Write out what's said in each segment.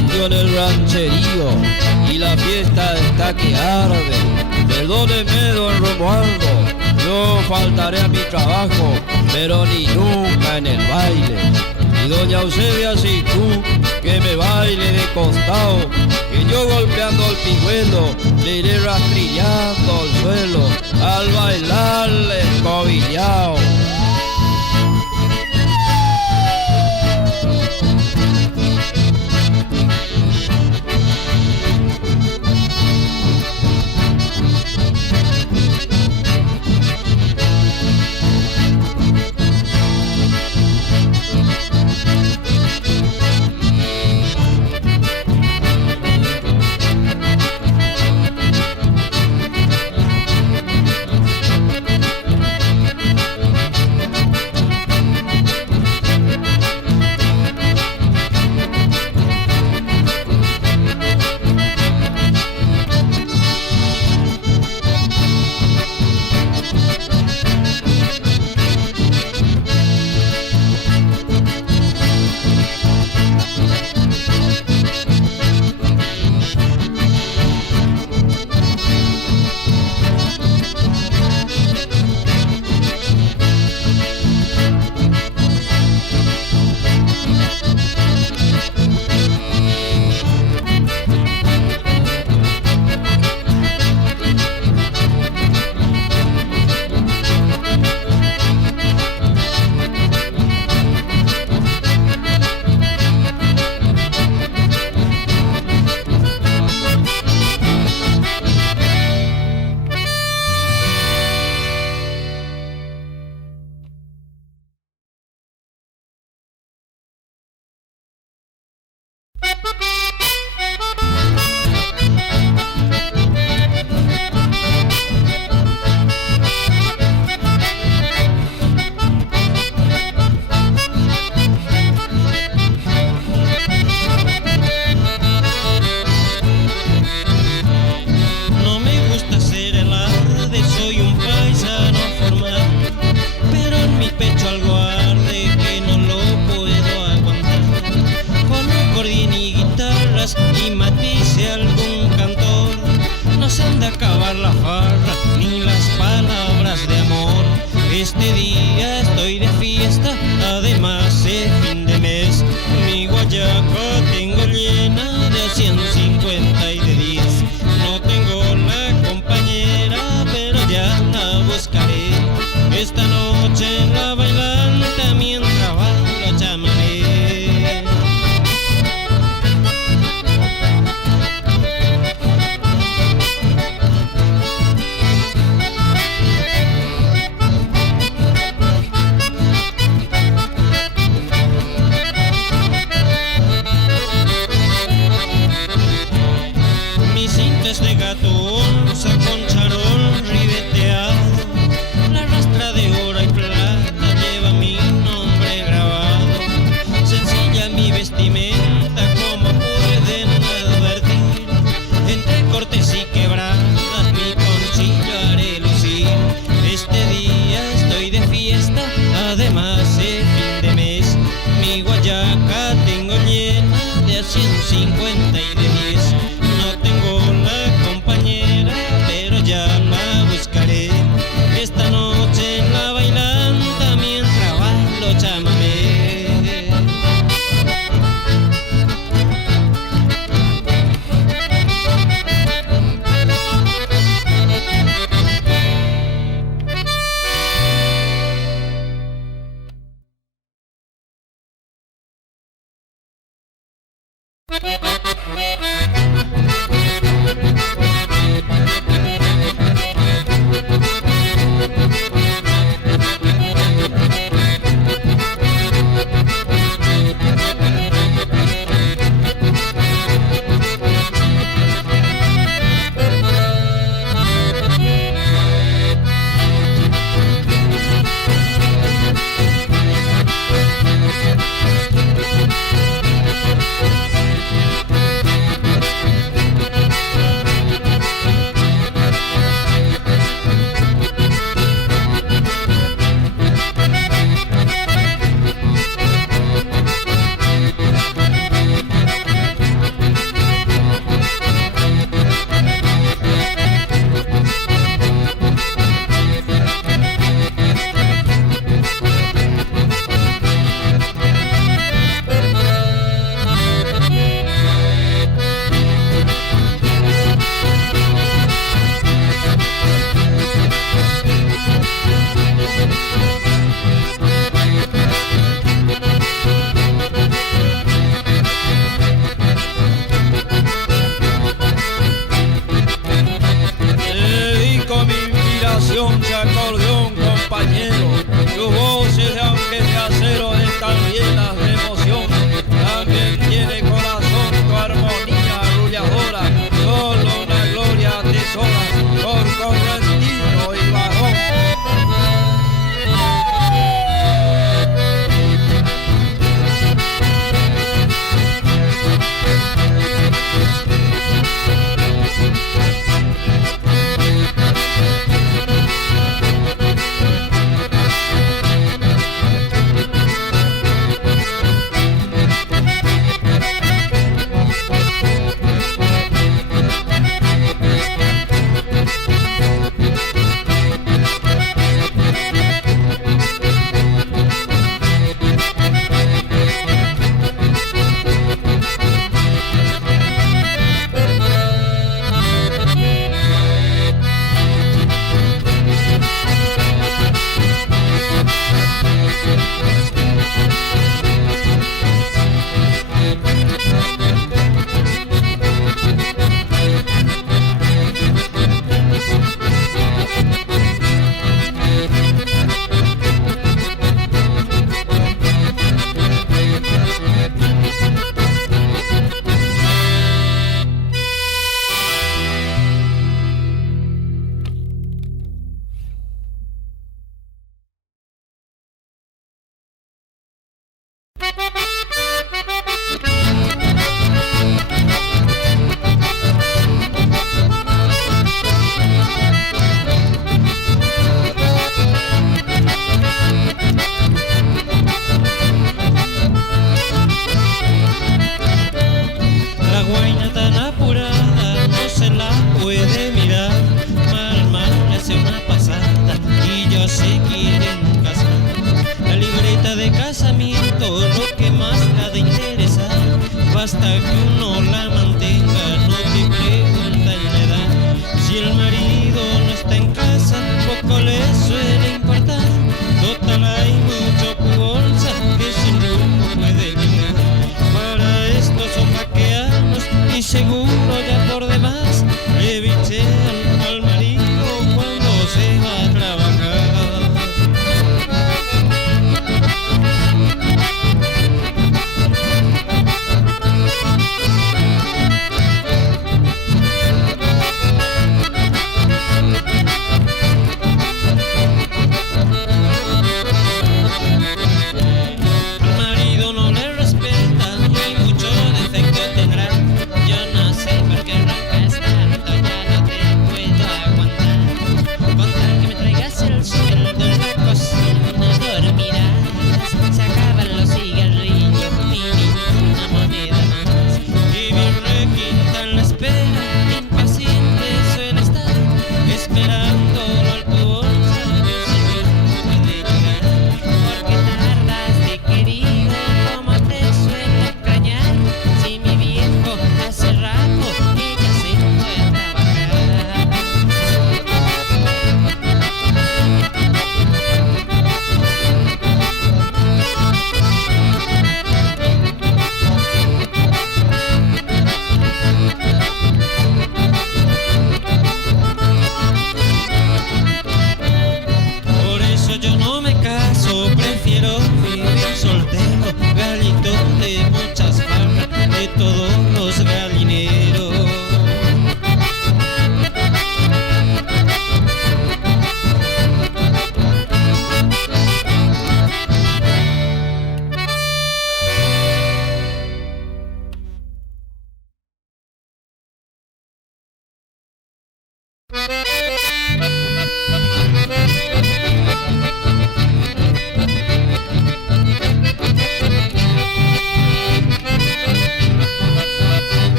patio en el rancherío y la fiesta está que arde. Perdóneme, don Romualdo, yo faltaré a mi trabajo, pero ni nunca en el baile. Y doña Eusebia, si tú, que me baile de costado, que yo golpeando el pigüelo le iré rastrillando el suelo al bailarle escobillao.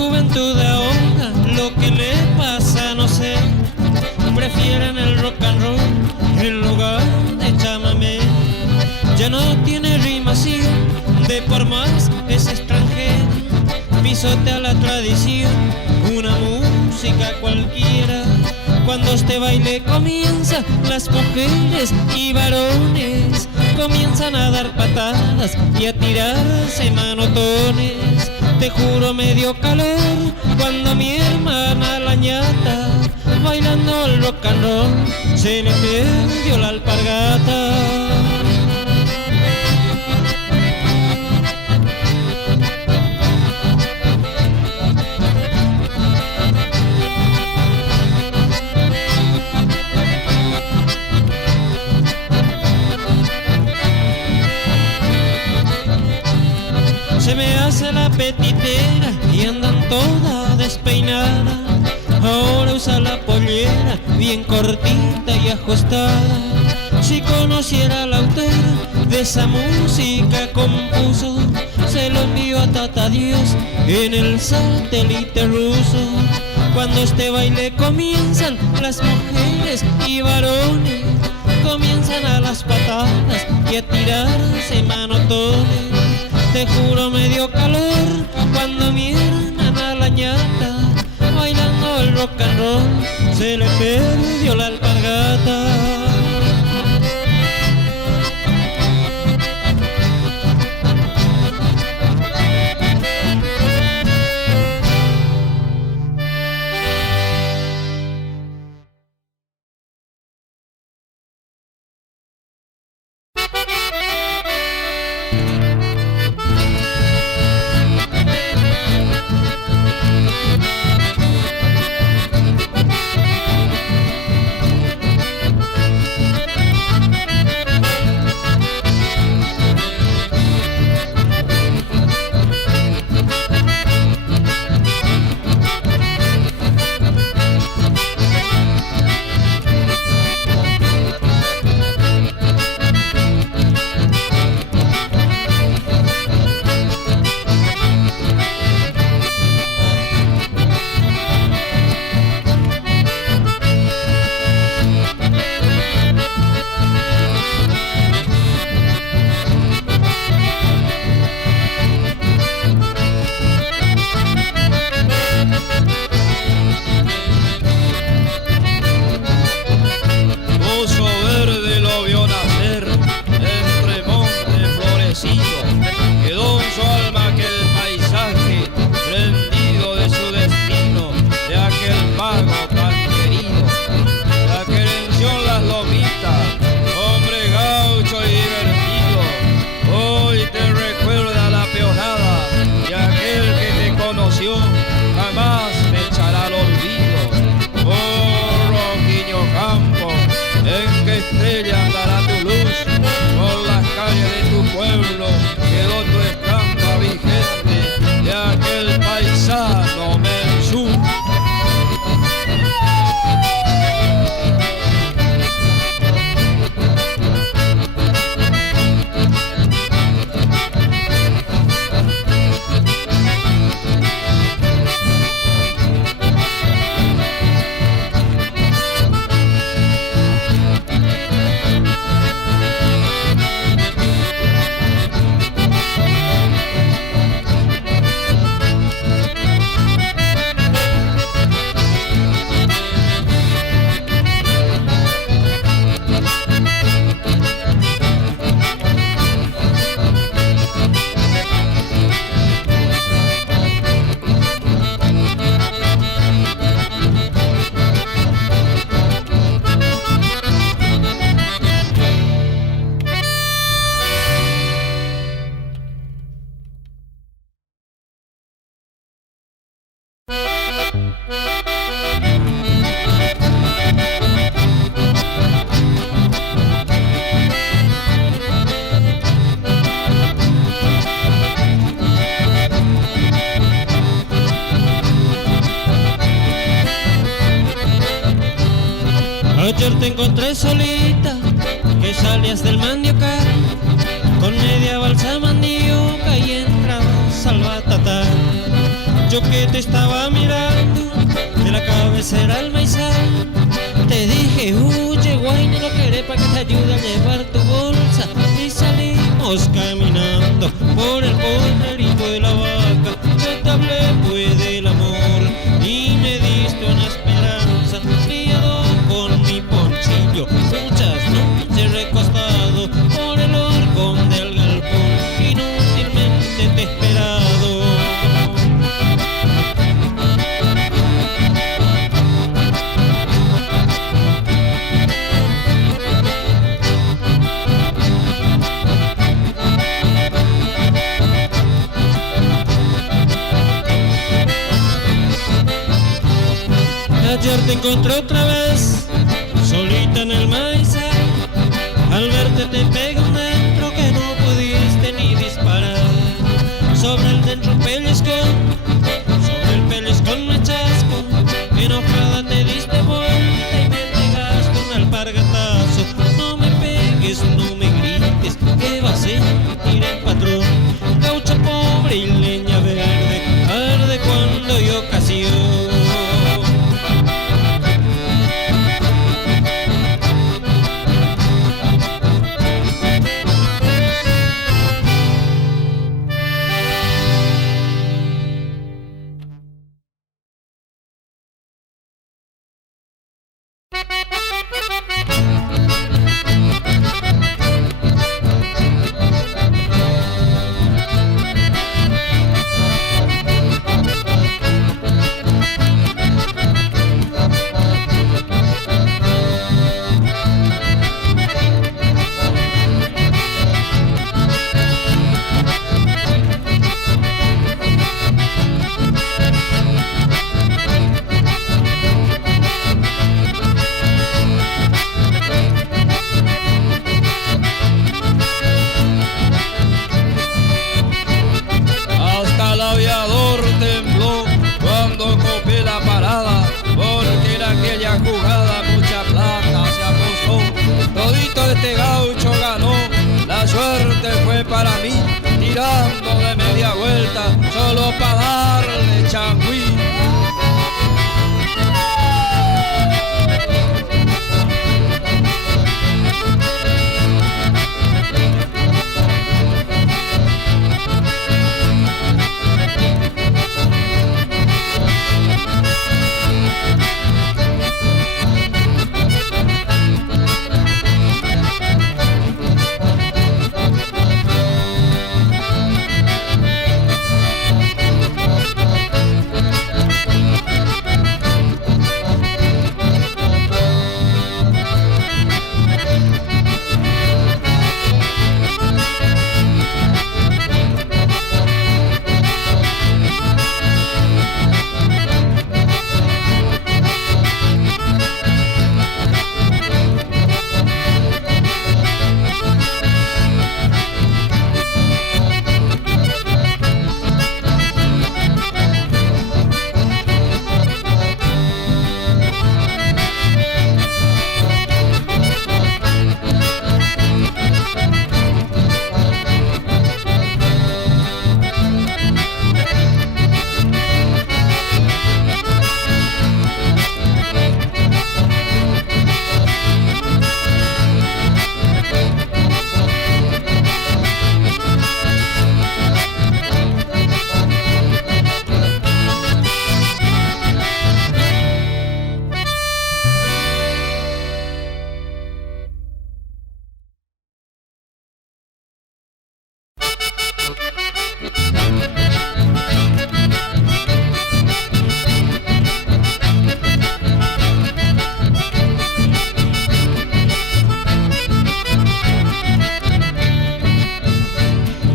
juventud de ahora, lo que le pasa no sé, prefieren el rock and roll en lugar de chamamé. Ya no tiene rimación, de por más es extranjero, pisotea la tradición, una música cualquiera. Cuando este baile comienza, las mujeres y varones comienzan a dar patadas y a tirarse manotones. Te juro me dio calor cuando mi hermana la ñata, bailando el rock and roll, se le perdió la alpargata. Se me hace la petitera y andan toda despeinada. Ahora usa la pollera bien cortita y ajustada. Si conociera al autor de esa música compuso, se lo envió a Tata Dios en el satélite ruso. Cuando este baile comienzan, las mujeres y varones comienzan a las patadas y a tirarse manotones. Te juro me dio calor cuando mi hermana la ñata, bailando el rock and roll, se le perdió la alpargata. Jamás me echará al olvido. Oh, Roquiño Campo, en qué estrella andará tu luz. Por las calles de tu pueblo quedó tu estampa vigente de aquel paisano mensú. Ayer te encontré solita, que salías del Mandiocar, con media balsa mandioca y entrabas al Batatá. Yo que te estaba mirando de la cabecera al maizal, te dije, huye guay, no querés para que te ayude a llevar tu bolsa. Y salimos caminando por el correrito de la vaca. Yo te hablé pues del amor y me diste una esperanza. Criado con mi ponchillo, muchas noches recostado por el horcón del galpón, inútilmente te he esperado. Ayer te encontré otra vez, solita en el maizal. Al verte te pega un dentro que no pudiste ni disparar. Sobre el dentro pellizcón, sobre el pellizcón me chasco. Enojada te diste vuelta y me pegaste un alpargatazo. No me pegues, no me grites, que va a sentir el patrón. Gaucho pobre y leña verde, arde cuando hay ocasión. Para mí, tirando de media vuelta, solo para darle changüí.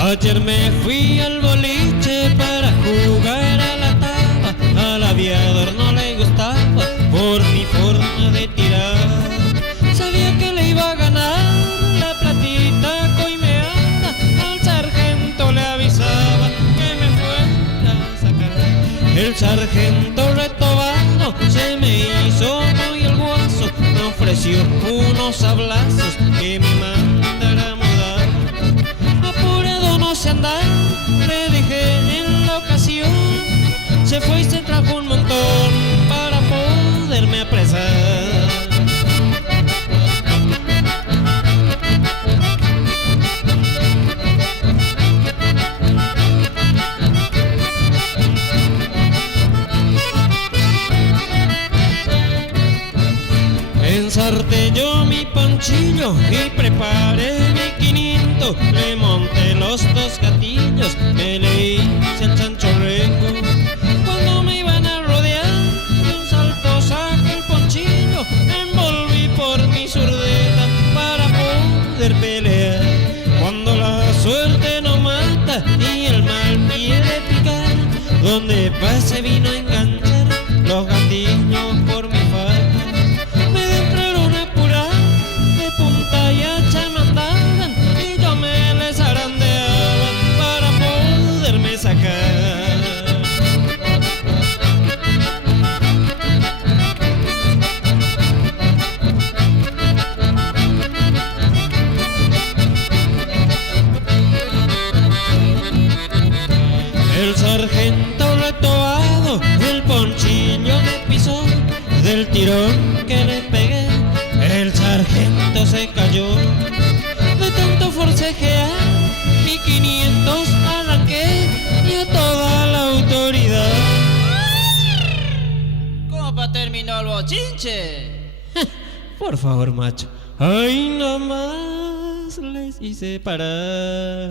Ayer me fui al boliche para jugar a la taba. Al aviador no le gustaba por mi forma de tirar. Sabía que le iba a ganar la platita coimeada. Al sargento le avisaba que me fuera a sacar. El sargento retobado se me hizo muy el guaso. Me ofreció unos sablazos que me mandara a mudar. Apurado no sé andar, le dije en la ocasión. corté yo mi ponchillo y preparé mi 500. Le monté los 2 gatillos, me le hice el chanchorrejo. Cuando me iban a rodear, de un salto saqué el ponchillo, me envolví por mi zurdeta para poder pelear. Cuando la suerte no mata y el mal quiere picar, donde pase vino a enganchar los gatillos por mi falta. Me entraron a apurar, de punta y hacha mandaban, y yo me les zarandeaba para poderme sacar. El sargento retobado, el ponchillo me pisó, del tirón que le pegué, el sargento se cayó. De tanto forcejear, mi 500 arranqué y a toda la autoridad. ¿Cómo para terminar el bochinche? Por favor, macho, ay, nomás les hice parar.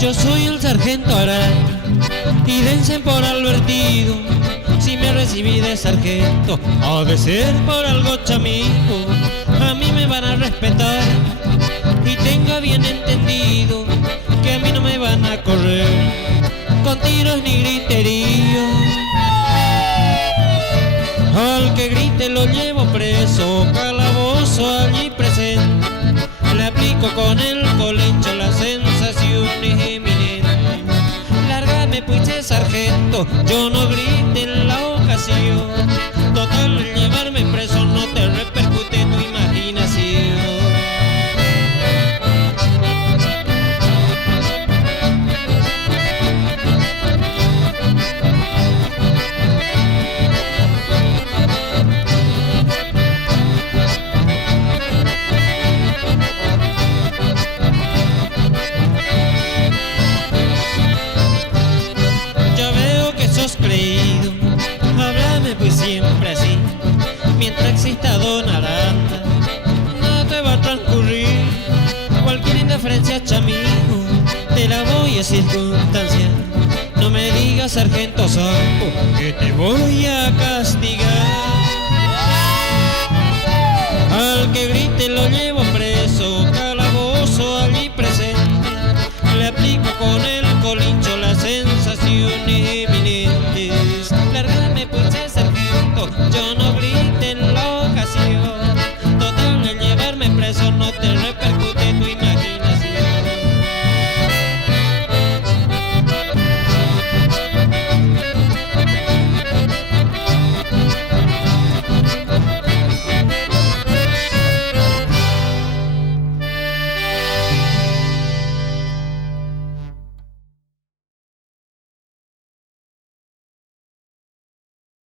Yo soy el sargento Aray y dense por advertido. Si me recibí de sargento, ha de ser por algo chamico. A mí me van a respetar y tenga bien entendido que a mí no me van a correr con tiros ni griterío. Al que grita grite lo llevo preso, calabozo allí presente. Le aplico con el colecho las sensaciones eminentes. Lárgame pues, sargento, yo no grite en la ocasión. Total, llevarme preso no te repercute tu imaginación. Creído, háblame pues siempre así. Mientras exista Don Aranda, no te va a transcurrir cualquier indiferencia, chamigo, te la voy a circunstanciar. No me digas, sargento Sampo, que te voy a castigar. Al que grite lo llevo